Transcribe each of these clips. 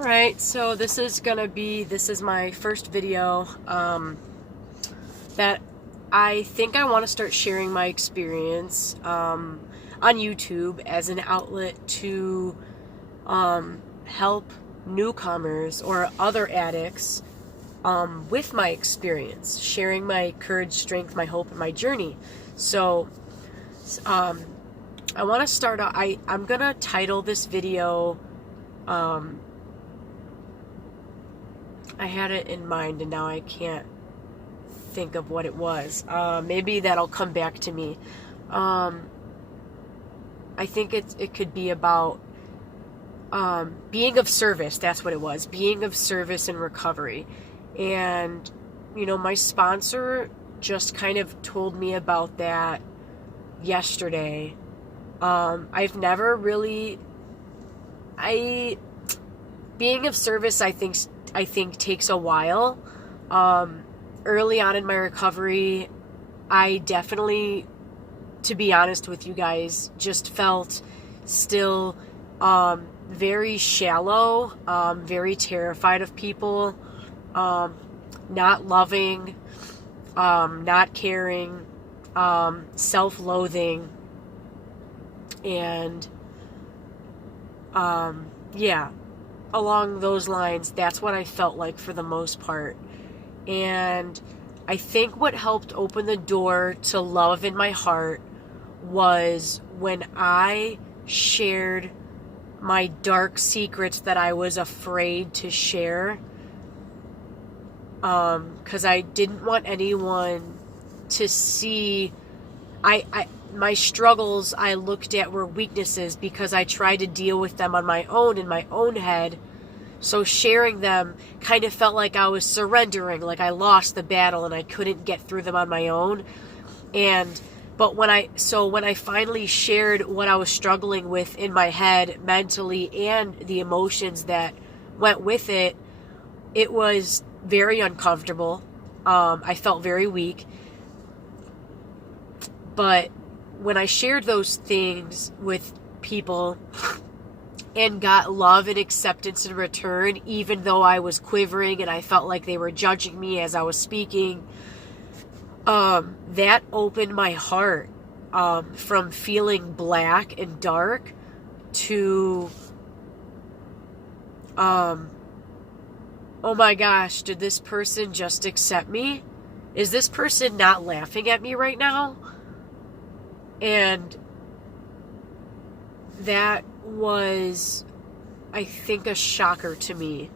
Alright, so this is my first video that I think I want to start sharing my experience on YouTube as an outlet to help newcomers or other addicts with my experience, sharing my courage, strength, my hope, and my journey. So I want to start out, I'm going to title this video, I had it in mind and now I can't think of what it was. Maybe that'll come back to me. I think it could be about being of service. That's what it was. Being of service in recovery. And, my sponsor just kind of told me about that yesterday. I've never really... Being of service, I think takes a while. Early on in my recovery, I definitely, to be honest with you guys, just felt still very shallow, very terrified of people, not loving, not caring, self-loathing, and along those lines, that's what I felt like for the most part. And I think what helped open the door to love in my heart was when I shared my dark secrets that I was afraid to share, because I didn't want anyone to see. My struggles I looked at were weaknesses because I tried to deal with them on my own in my own head. So sharing them kind of felt like I was surrendering, like I lost the battle and I couldn't get through them on my own. But when I finally shared what I was struggling with in my head mentally and the emotions that went with it, it was very uncomfortable. I felt very weak. But when I shared those things with people and got love and acceptance in return, even though I was quivering and I felt like they were judging me as I was speaking, that opened my heart, from feeling black and dark to, oh my gosh, did this person just accept me? Is this person not laughing at me right now? And that was, I think, a shocker to me,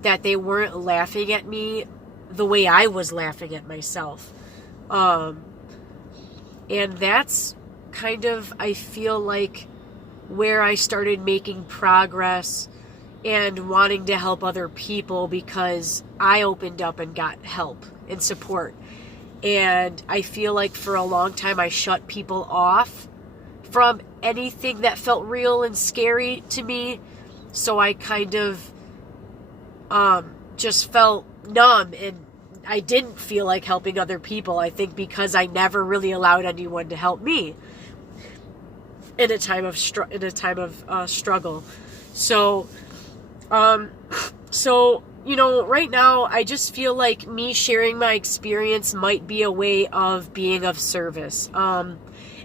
that they weren't laughing at me the way I was laughing at myself. And that's kind of, I feel like, where I started making progress and wanting to help other people, because I opened up and got help and support. And I feel like for a long time I shut people off from anything that felt real and scary to me. So I kind of just felt numb, and I didn't feel like helping other people. I think because I never really allowed anyone to help me in a time of struggle. So right now, I just feel like me sharing my experience might be a way of being of service. And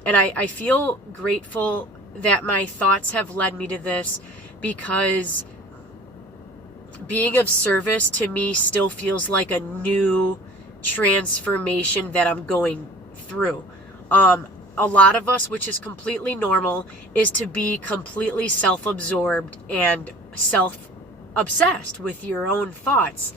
I feel grateful that my thoughts have led me to this, because being of service to me still feels like a new transformation that I'm going through. A lot of us, which is completely normal, is to be completely self-absorbed and self-obsessed with your own thoughts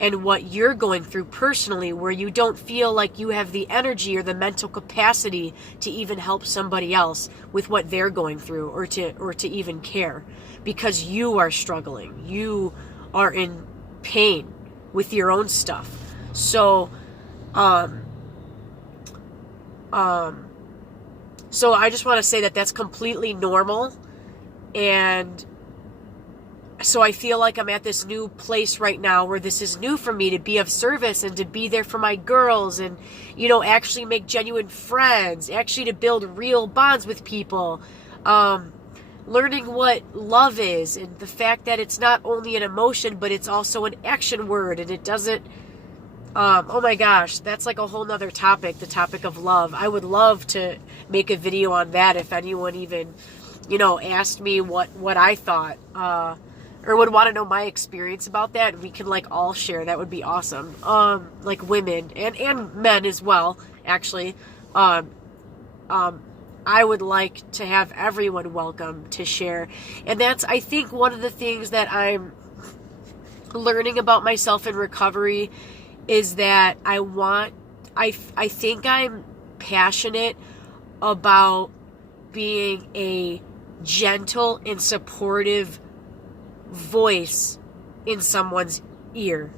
and what you're going through personally, where you don't feel like you have the energy or the mental capacity to even help somebody else with what they're going through, or to even care, because you are struggling. You are in pain with your own stuff. So so I just want to say that that's completely normal. And so I feel like I'm at this new place right now where this is new for me, to be of service and to be there for my girls, and, actually make genuine friends, actually to build real bonds with people. learning what love is, and the fact that it's not only an emotion, but it's also an action word, and it doesn't, oh my gosh, that's like a whole nother topic, the topic of love. I would love to make a video on that if anyone even, asked me what I thought, or would want to know my experience about that. We can like all share. That would be awesome. Like women and men as well, actually. I would like to have everyone welcome to share. And that's, I think, one of the things that I'm learning about myself in recovery is that I think I'm passionate about being a gentle and supportive voice in someone's ear.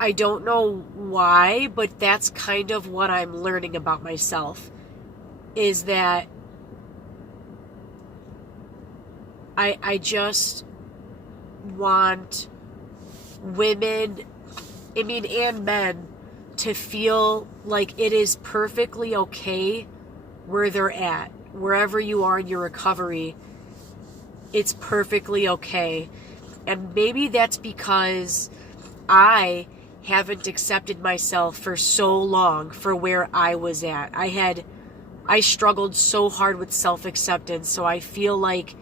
I don't know why, but that's kind of what I'm learning about myself, is that I just want women, and men, to feel like it is perfectly okay where they're at. Wherever you are in your recovery, it's perfectly okay. And maybe that's because I haven't accepted myself for so long for where I was at. I struggled so hard with self-acceptance, so I feel like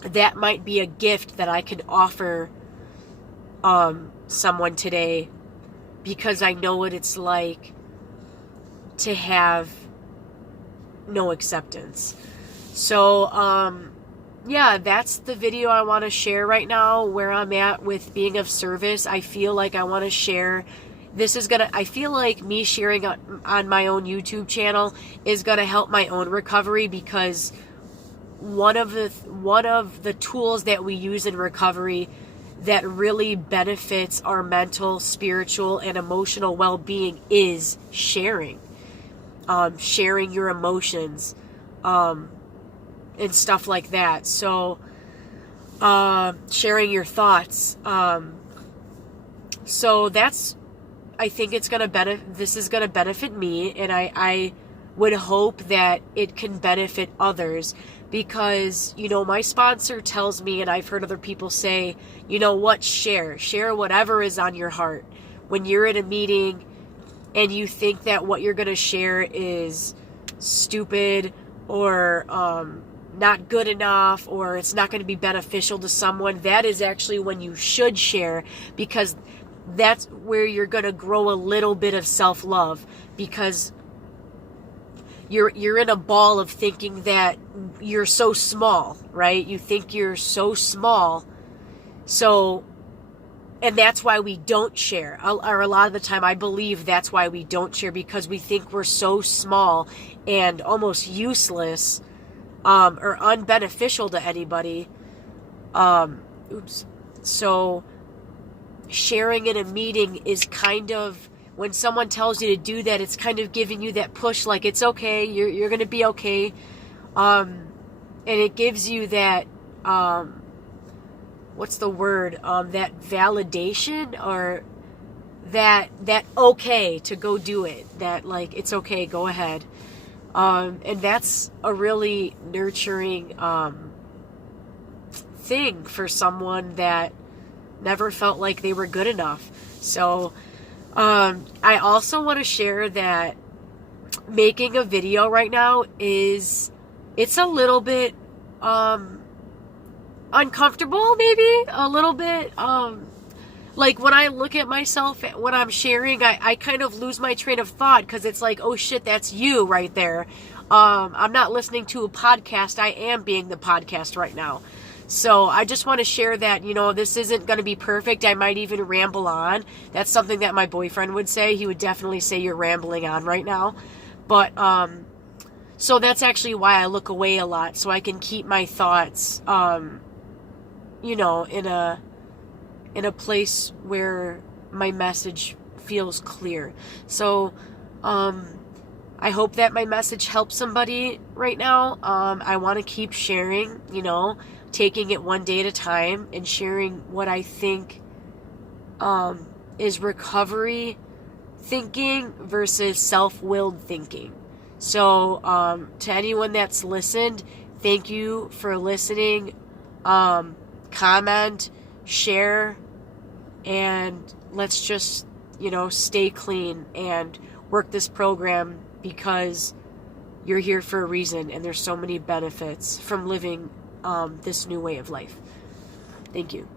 that might be a gift that I could offer someone today, because I know what it's like to have no acceptance. So, yeah, that's the video I want to share right now, where I'm at with being of service. I feel like I want to share. I feel like me sharing on my own YouTube channel is going to help my own recovery, because one of the tools that we use in recovery that really benefits our mental, spiritual, and emotional well-being is sharing. Sharing your emotions, and stuff like that. So, sharing your thoughts. So that's, I think this is gonna benefit me, and I would hope that it can benefit others, because, my sponsor tells me, and I've heard other people say, share whatever is on your heart. When you're in a meeting and you think that what you're gonna share is stupid, or not good enough, or it's not going to be beneficial to someone, that is actually when you should share, because that's where you're going to grow a little bit of self-love, because you're in a ball of thinking that you're so small, right? You think you're so small. So, and that's why we don't share. Or a lot of the time, I believe that's why we don't share, because we think we're so small and almost useless, or unbeneficial to anybody. So sharing in a meeting is kind of, when someone tells you to do that, it's kind of giving you that push, like, it's okay, you're going to be okay. And it gives you that, what's the word? That validation, or that okay to go do it. That, like, it's okay, go ahead. And that's a really nurturing thing for someone that never felt like they were good enough. So I also want to share that making a video right now it's a little bit uncomfortable, maybe a little bit. Like, when I look at myself when I'm sharing, I kind of lose my train of thought, because it's like, oh shit, that's you right there. I'm not listening to a podcast. I am being the podcast right now. So I just want to share that, this isn't going to be perfect. I might even ramble on. That's something that my boyfriend would say. He would definitely say you're rambling on right now. But, so that's actually why I look away a lot, so I can keep my thoughts, in a place where my message feels clear. So, I hope that my message helps somebody right now. I want to keep sharing, taking it one day at a time, and sharing what I think, is recovery thinking versus self-willed thinking. So to anyone that's listened, thank you for listening. Comment, share, and let's just, stay clean and work this program, because you're here for a reason, and there's so many benefits from living this new way of life. Thank you.